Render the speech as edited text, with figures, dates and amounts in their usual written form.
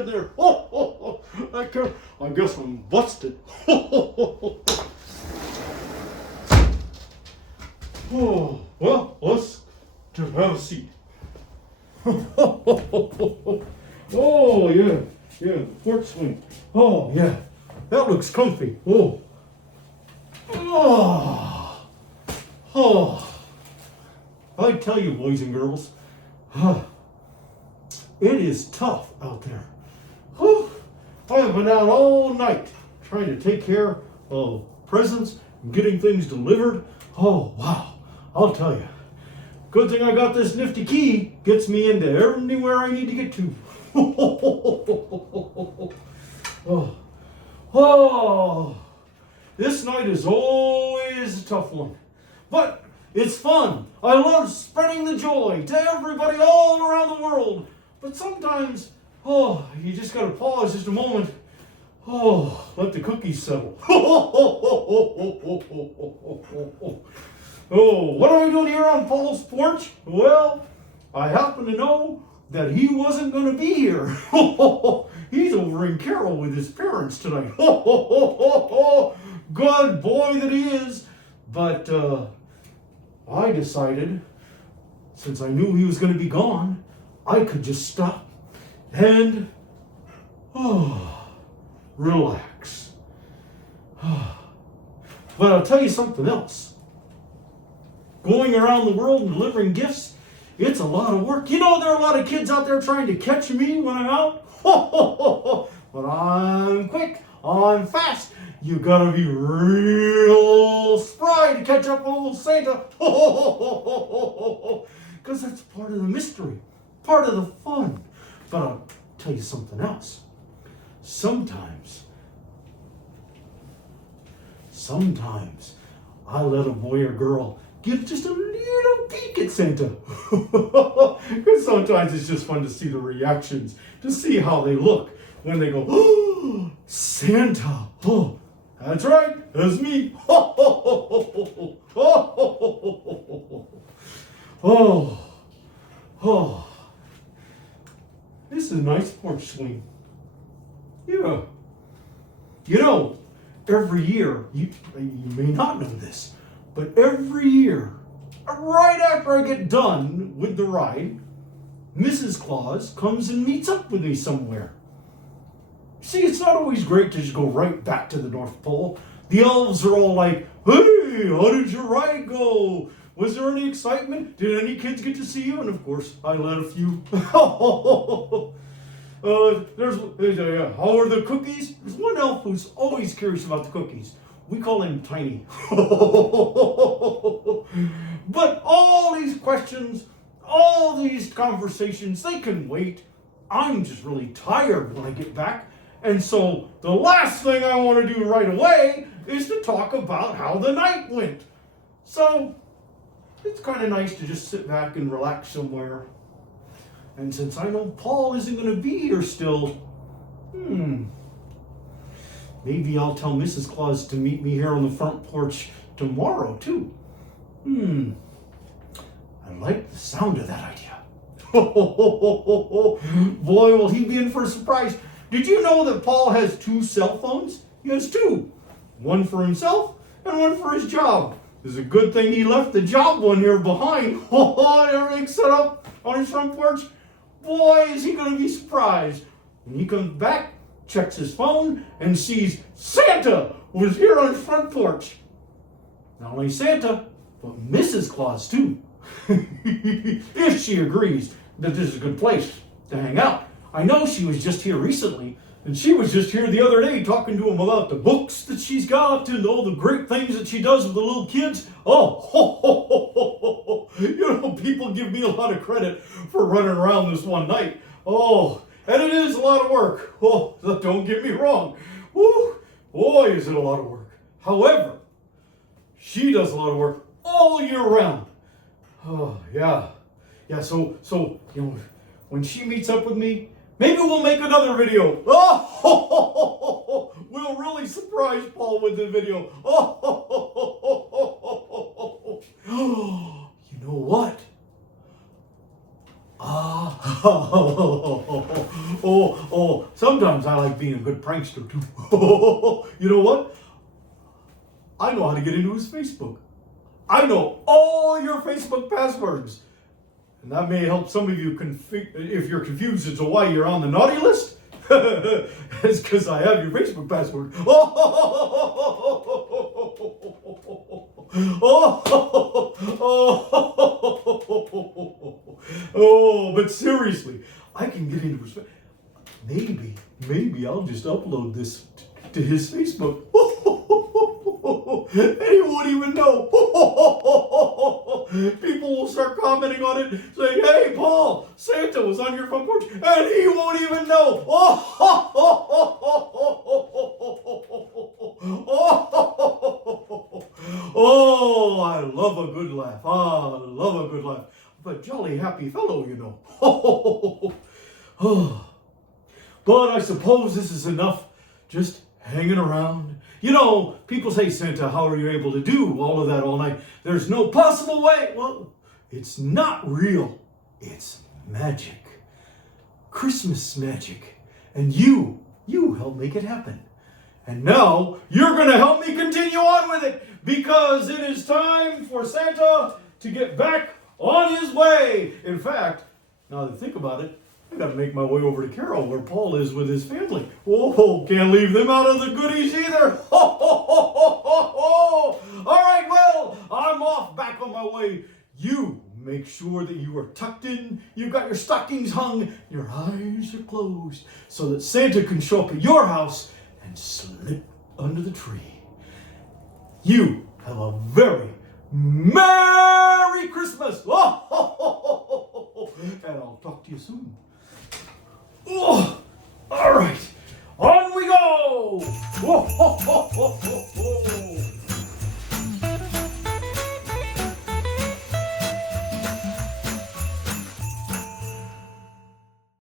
in there. I guess I'm busted. Oh, well, let's just have a seat. Oh, yeah, the porch swing. Oh, yeah, that looks comfy. Oh. I tell you, boys and girls, it is tough out there. I've been out all night trying to take care of presents and getting things delivered. Oh, wow. I'll tell you. Good thing I got this nifty key. Gets me into anywhere I need to get to. This night is always a tough one. But it's fun. I love spreading the joy to everybody all around the world. But sometimes, you just gotta pause just a moment. Let the cookies settle. What are we doing here on Paul's porch? Well, I happen to know that he wasn't going to be here. He's over in Carroll with his parents tonight. Good boy that he is. But I decided, since I knew he was going to be gone, I could just stop and relax. But I'll tell you something else. Going around the world and delivering gifts, it's a lot of work. You know, there are a lot of kids out there trying to catch me when I'm out. But I'm quick, I'm fast. You gotta be real spry to catch up with old Santa. Because that's part of the mystery, part of the fun. But I'll tell you something else. Sometimes I let a boy or girl give just a little peek at Santa. Because sometimes it's just fun to see the reactions, to see how they look when they go, "Oh, Santa. Oh, that's right, that's me." This is a nice porch swing. Yeah. You know, every year, you may not know this, but every year, right after I get done with the ride, Mrs. Claus comes and meets up with me somewhere. See, it's not always great to just go right back to the North Pole. The elves are all like, "Hey, how did your ride go? Was there any excitement? Did any kids get to see you?" And of course, I let a few. How are the cookies? There's one elf who's always curious about the cookies. We call him Tiny. But all these questions, all these conversations, they can wait. I'm just really tired when I get back. And so the last thing I want to do right away is to talk about how the night went. So it's kind of nice to just sit back and relax somewhere. And since I know Paul isn't going to be here still, maybe I'll tell Mrs. Claus to meet me here on the front porch tomorrow, too. I like the sound of that idea. Boy, will he be in for a surprise. Did you know that Paul has 2 cell phones? He has 2. One for himself and one for his job. It's a good thing he left the job one here behind. Everything's set up on his front porch. Boy, is he going to be surprised. When he comes back, checks his phone, and sees Santa was here on his front porch. Not only Santa, but Mrs. Claus too. If she agrees that this is a good place to hang out. I know she was just here recently, and she was just here the other day talking to him about the books that she's got and all the great things that she does with the little kids. People give me a lot of credit for running around this one night. And it is a lot of work. Don't get me wrong. Boy, is it a lot of work. However, she does a lot of work all year round. So when she meets up with me, maybe we'll make another video. We'll really surprise Paul with the video. You know what? Sometimes I like being a good prankster too. You know what? I know how to get into his Facebook. I know all your Facebook passwords. And that may help some of you if you're confused as to why you're on the naughty list. It's because I have your Facebook password. But seriously, I can get into his. Maybe I'll just upload this to his Facebook. And he won't even know. People will start commenting on it, saying, "Hey, Paul, Santa was on your front porch," and he won't even know. Oh, I love a good laugh. Ah, I love a good laugh. But jolly happy fellow, you know. But I suppose this is enough just hanging around. You know, people say, "Santa, how are you able to do all of that all night?" There's no possible way. Well, it's not real. It's magic. Christmas magic. And you help make it happen. And now you're going to help me continue on with it, because it is time for Santa to get back on his way. In fact, now that I think about it, I got to make my way over to Carol, where Paul is with his family. Oh, can't leave them out of the goodies either. All right, well, I'm off back on my way. You make sure that you are tucked in, you've got your stockings hung, your eyes are closed, so that Santa can show up at your house and slip under the tree. You have a very Merry Christmas. And I'll talk to you soon. All right, on we go.